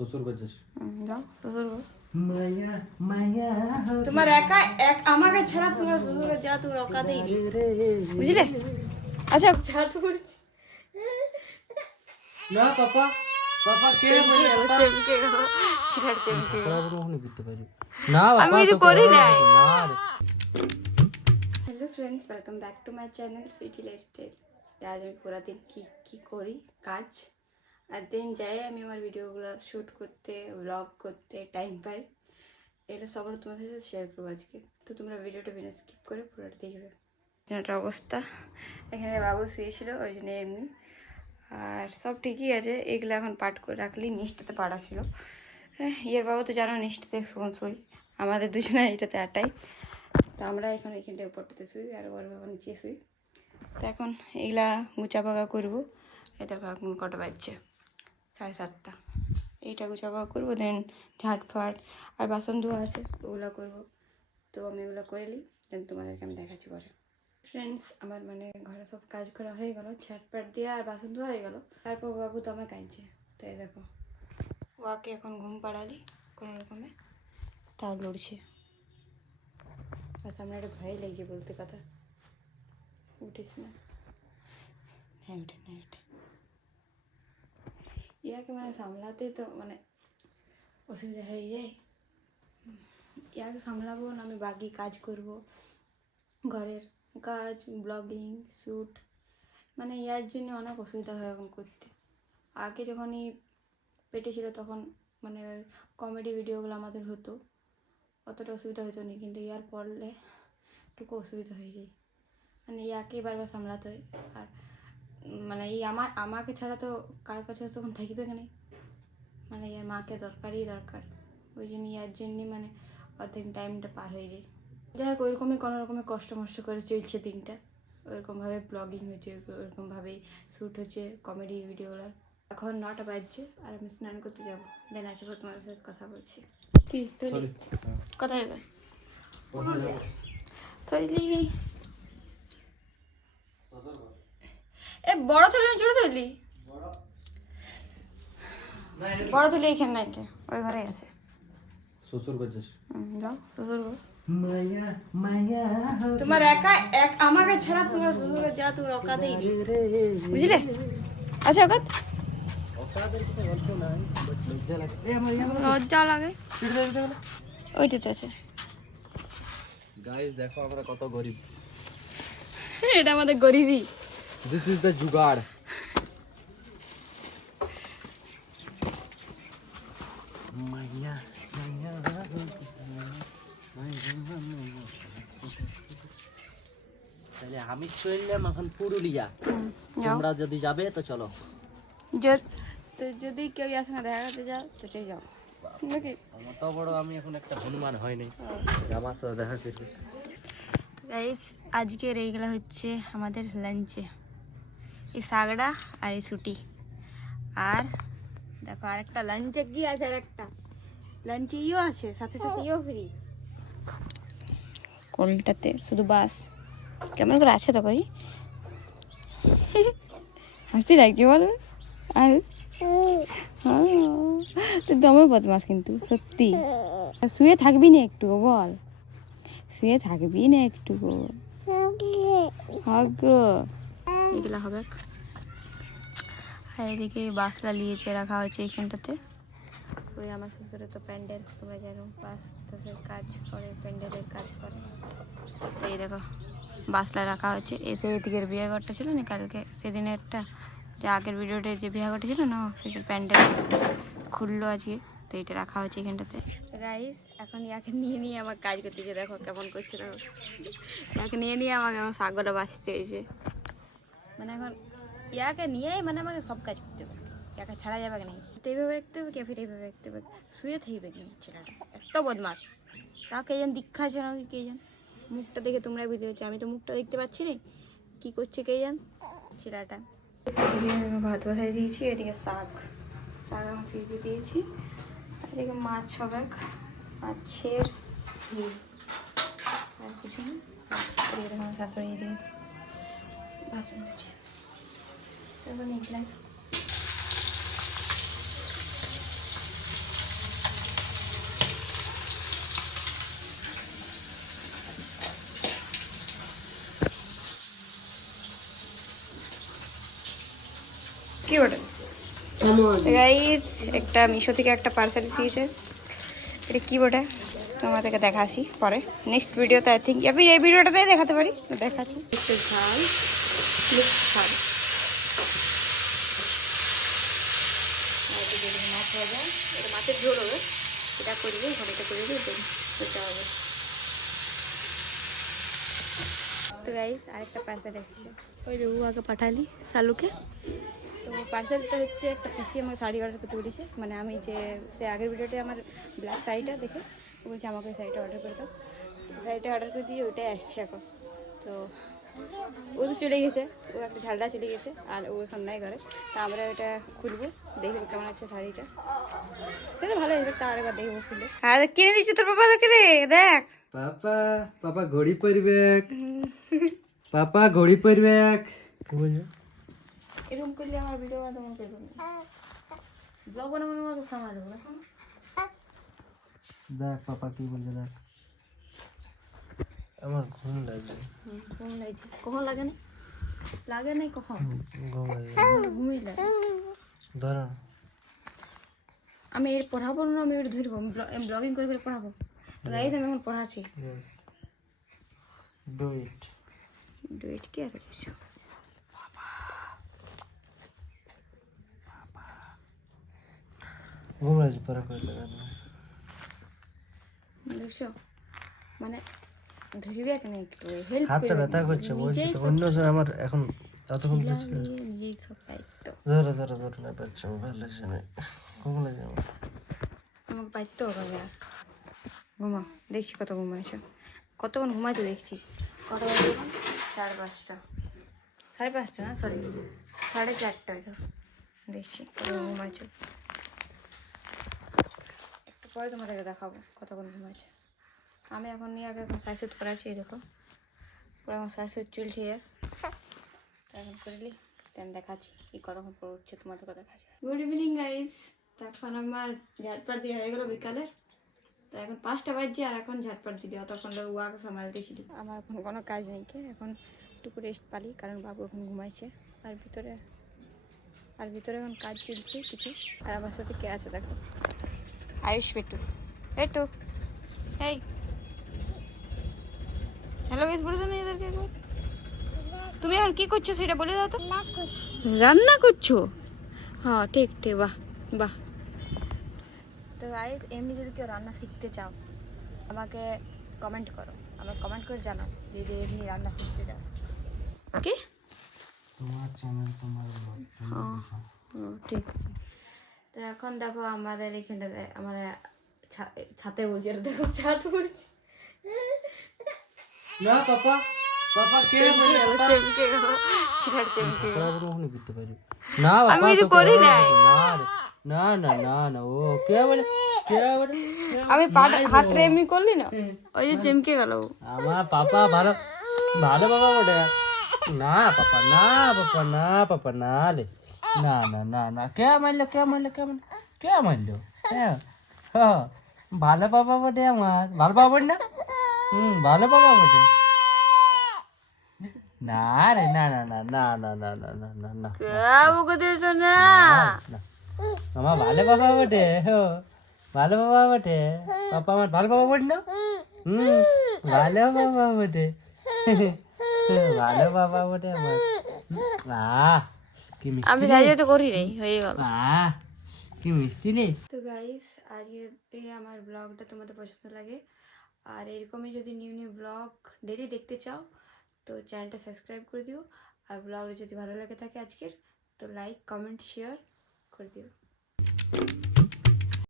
শ্বশুর করছিস যাও শ্বশুর ঘর। মায়া মায়া তোমার একা আমাকে ছাড়া তোমার শ্বশুর যা তোমার অকাতেই নেই, বুঝলে? আচ্ছা যা তো বলছি না পাপা পাপা কে বলে পাপা চেমকে গেল, ছিটার চেমকে গেল। ওখানে করতে পারি না আমি কিছু করি নাই। না রে। Hello friends, welcome back to my channel Sweety Lifestyle. আজ আমি পুরা দিন কী করি কাজ, আর দিন যাই আমি আমার ভিডিওগুলো শ্যুট করতে, ব্লগ করতে টাইম পাই, এটা সবার তোমাদের সাথে শেয়ার করবো আজকে। তো তোমরা ভিডিওটা বিনা স্কিপ করে পুরোটা দেখবে। একটা অবস্থা, এখানে বাবু শুয়েছিল ওই জন্য এমনি, আর সব ঠিকই আছে। এগুলো এখন পাঠ করে রাখলি, নিচটাতে পাড়া ছিল। ইয়ের বাবু তো জানো নিচটাতে শুই, আমাদের দুজনে এটাতে আটাই। তো আমরা এখন এখানটায় উপরটাতে শুই আর ওর বাবা নিচে শুই। তো এখন এগুলা গুচাপাকা করবো। এই দেখো এখন কটা বাজছে, 7:30। এইটা গুচাপাকা করবো, দেন ঝাটফাট আর বাসন ধোয়া আছে ওগুলো করবো। তো আমি ওগুলো করে নিই, দেন তোমাদেরকে আমি দেখাচ্ছি পরে। ফ্রেন্ডস, আমার মানে ঘরে সব কাজ করা হয়ে গেল, ঝাটপাট দিয়ে আর বাসন ধোয়া হয়ে গেল। তারপর বাবু তো আমার কাঁদছে, তো এই দেখো ওয়াকে এখন ঘুম পাড়ালি কোনো রকমে, তাও লড়ছে। বাস আমার একটা ভয় লাগছে বলতে কথা। উঠিস না, হ্যাঁ উঠে না উঠে। ইয়াকে মানে সামলাতে তো মানে অসুবিধা হয়ে যায়। ইয়াকে সামলাবো না, আমি বাকি কাজ করব, ঘরের কাজ, ব্লগিং, শ্যুট, মানে ইয়ার জন্য অনেক অসুবিধা হয় এখন করতে। আগে যখনই পেটে ছিল তখন মানে কমেডি ভিডিওগুলো আমাদের হতো, অতটা অসুবিধা হতো না, কিন্তু ইয়ার পড়লে একটু অসুবিধা হয়ে যায়। মানে ইয়াকে বারবার সামলাতে হয়, আর মানে এই আমাকে ছাড়া তো কার কাছে তখন থাকবে না, মানে ইয়ার মাকে দরকারই দরকার। ওই জন্য ইয়ার জন্যই মানে অর্ধেক টাইমটা পার হয়ে যায়। যাই হোক, ওইরকমই কোনো রকমের কষ্ট মষ্ট করে চলছে দিনটা, ওইরকমভাবে ব্লগিং হচ্ছে, ওইরকমভাবেই শ্যুট হচ্ছে কমেডি ভিডিওগুলো। এখন 9টা বাজছে আর আমি স্নান করতে যাবো, দেন আসবো তোমাদের সাথে কথা বলছি। কি তৈরি কোথায় যাবে? তৈরি এ বড় থলি ছোট থলি? বড় থলি এখানে নাই, কে ওই ঘরে আছে। শ্বশুর করছিস যাও শ্বশুর ঘর। মায়া মায়া তোমার একা আমাকে ছাড়া তোমার শ্বশুর যা তোমার অকাতেই নেই, বুঝলে? আচ্ছা অকাত ওটাদের কিছু গল্প নাই, লজ্জা লাগে। এ আমার লজ্জা লাগে, ওইটাতে আছে। গাইস দেখো আমরা কত গরিব। এটা আমাদের গরিবই। দিস ইজ দ্য জুগাড়। মাইয়া মাইয়া তাহলে আমি চললাম এখন পুরুলিয়া, তোমরা যদি যাবে তো চলো। তো যদি কেউ আসে না দেখা করতে যাও তো সেই যাও নাকি। অত বড় আমি এখন একটা হনুমান হয়নি আমার সাথে দেখা করবে। গাইস আজকের এইগুলো হচ্ছে আমাদের লাঞ্চে, এই শাকটা আর এই ছুটি। আর দেখো আরেকটা লাঞ্চে কি আছে, আর একটা লাঞ্চে ইও আছে, সাথে সাথে ইও ফ্রি। কোলটাতে শুধু বাস কেমন করে আছে তো কই, হাসি লাগছে বল। আর তুই দমে বদমাস কিন্তু সত্যি। শুয়ে থাকবি না একটু বল, শুয়ে থাকবি না একটু এগুলা হবে। আর এদিকে বাসলা নিয়েছে রাখা হয়েছে এইখানটাতে। ওই আমার শ্বশুরে তো প্যান্ডেল, তোমরা জানো বাস কাজ করে, প্যান্ডেলের কাজ করে। তো এই দেখো বাসলা রাখা হচ্ছে। এসে এদিকের বিয়ে ঘরটা ছিল না কালকে, সেদিনেরটা যে আগের ভিডিওতে যে বিয়ে ঘরটা ছিল না, সেটার প্যান্ডেল খুললো আজকে, তো এটা রাখা হচ্ছে এখানটাতে। গাইস এখন ইয়াকে নিয়ে আমার কাজ করতেছে, দেখো কেমন করছে, দেখো ইয়াকে নিয়ে আমাকে আমার শাকগুলো বাঁচতে হয়েছে। মানে এখন ইয়াকে নিয়েই মানে আমাকে সব কাজ করতে হবে, ইয়াকে ছাড়া যাবে না। তো এইভাবে রাখতে হবে, ক্যাফে এইভাবে রাখতে হবে, শুয়ে থাকবে কি ছেলেটা, এত বদমাস। তাও কে যেন দীক্ষা আছে নাকি কে যেন, মুখটা দেখে তোমরা বুঝতে পারছো, আমি তো মুখটা দেখতে পাচ্ছি না কী করছে কে যেন ছেলেটা। ভাত বসাই দিয়েছি, এদিকে শাক এখন সিজে দিয়েছি, এদিকে মাছ হবে, মাছের ঝোল আর কিছু না। তারপরে এদিকে বাসন দিচ্ছি, তারপর নিলাম। ওটা গাইস একটা মিশো থেকে একটা পার্সেল দিয়েছে। এটা কি ওটা তোমাদেরকে দেখাচ্ছি পরে নেক্সট ভিডিওতে, আই থিঙ্ক এই ভিডিওটাতেই দেখাতে পারি, তো দেখাচ্ছি। একটু ঝাল মিক্স ঝাল মাছ ভাজা, এটা মাছের ঝোল হবে, এটা করবে ঘরে, এটা করে দিয়ে করতে হবে। তো গাইস আরেকটা পার্সেল এসছে, ওই যে আগে পাঠালি শালুকে। তো পার্সেলটা হচ্ছে একটা পিসি আমাকে শাড়ি অর্ডার করতে বলেছে, মানে আমি যে আগের ভিডিওতে আমার ব্ল্যাক শাড়িটা দেখে বলছে আমাকে শাড়িটা অর্ডার করে দাও, শাড়িটা অর্ডার করে দিয়ে ওইটাই আসছে এখন। তো ও তো চলে গেছে, ও একটা ঝালটা চলে গেছে আর ও এখন নাই ঘরে, তা আমরা ওটা খুলবো, দেখবো কেমন আছে শাড়িটা, সেটা ভালো হবে, তার এবার দেখবো খুলে। আর কিনে দিচ্ছি তোর বাবা তোকে রে, দেখ পাপা পাপা ঘড়ি পরবে, পাপা ঘড়ি পরবে। কি বলছো? এরকম করলে আমার ভিডিও বানাতে মন করবে না, ব্লগ বানানোর মতো সামাল হবে না। দেখ পাপা কি বলছে, দেখ আমার ঘুম লাগছে। ঘুম লাগছে, কখন লাগে না? লাগে নাই কখন? ঘুম লাগছে, ঘুমিয়ে লাগে। ধরো আমি এর পড়াবো না, আমি এটা ধরবো, ব্লগিং করে করে পড়াবো। এই তো আমি এখন পড়াচ্ছি। Yes do it. ডুয়েট কি আর কিছু? ঘুম লাগছে, পরে করে লাগানো। দেখছো মানে ধরবে কেন, একটু হেল্প হাতটা ব্যথা করছে বলছি তো, অন্য জন আমার এখন এতক্ষণ করছিল। নিজেই সব দায়িত্ব ধরো ধরো ধরো, না পারছি আমি, ভালো লাগছে না, ঘুম লাগছে আমার। আমাকে দায়িত্ব হবে আর ঘুমা, দেখছি কত ঘুমাইছো, কতক্ষণ ঘুমাইছো দেখছি। কত বাজে এখন? 5:30, 5:30 না সরি 4:30 হয়তো, দেখছি কতক্ষণ ঘুমাইছো। একটু পরে তোমাদেরকে দেখাবো কতক্ষণ ঘুমাইছে। আমি এখন নিয়ে আগে এখন সাইজ করাচ্ছি, দেখো পুরো আমার সাইজ চলছে, তো এখন করলি দেন দেখাচ্ছি কি কতক্ষণ পর উঠছে, তোমাদেরকে দেখাচ্ছি। গুড ইভিনিং গাইস, তো এখন আমার ঝাটপাট দিয়ে হয়ে গেলো বিকালের, তো এখন 5টা বাজছে আর এখন ঝাটপাট দিলি, অতক্ষণ লোক ওয়াকে সামালতেছিল। আমার এখন কোনো কাজ নেই, এখন একটু রেস্ট পালি কারণ বাবু এখন ঘুমাইছে, আর ভিতরে এখন কাজ চলছে কিছু। আর আমার সাথে কে আছে দেখো, আয়ুষ পেটু, পেটু এই হ্যালো গাইস বলে দাও না এদেরকে একবার। তুমি এখন কি করছো সেটা বলে দাও তো। রান্না করছো? হ্যাঁ ঠিক ঠিক, বাহ বাহ। তো গাইস এমনি যদি কেউ রান্না শিখতে চাও আমাকে কমেন্ট করো, আমার কমেন্ট করে জানাও যে এমনি রান্না শিখতে চাও। কি তোমার চ্যানেল তোমার ঠিক। তো এখন দেখো আমাদের এখানটাতে আমার ছাতে বলছি, এটা দেখো ছাদ বলছি না পাপা, পাপা কে বলে চেমকে গেল, ছিটার চেমকে গেল। ওখানে করতে পারি না বাবা, আমি কিছু করি নাই। না না না না ও কে বলে, কে বলে? আমি হাত রে এমনি করলি না, ওই যে চেমকে গেল। আমার পাপা ভালো ভালো বাবা বটে। না পাপা না, পাপা না, পাপা না রে, না না না না, কে মারলো, কে মারলো, কে মারলো, কে মারলো? হ্যাঁ হ্যাঁ, ভালো বাবা বটে আমার, ভালো বাবা বটে না, ভালো বাবা বটে। না রে, না না না না না না না না না না, কাবুকে দিয়েছ না, না আমার ভালো বাবা বটে, ভালো বাবা বটে, পাপা আমার ভালো বাবা বটে না, ভালো বাবা বটে, ভালো বাবা বটে আমার। কি মিষ্টি, আমি যাই তো করি নাই, হয়ে গেল। কি মিষ্টি রে। তো গাইস আজকে এই আমার ব্লগটা তোমাদের পছন্দ লাগে আর এরকমই যদি নিউ নিউ ব্লগ ডেলি দেখতে চাও তো চ্যানেলটা সাবস্ক্রাইব করে দিও, আর ব্লগটা যদি ভালো লাগে থাকে আজকের তো লাইক কমেন্ট শেয়ার করে দিও।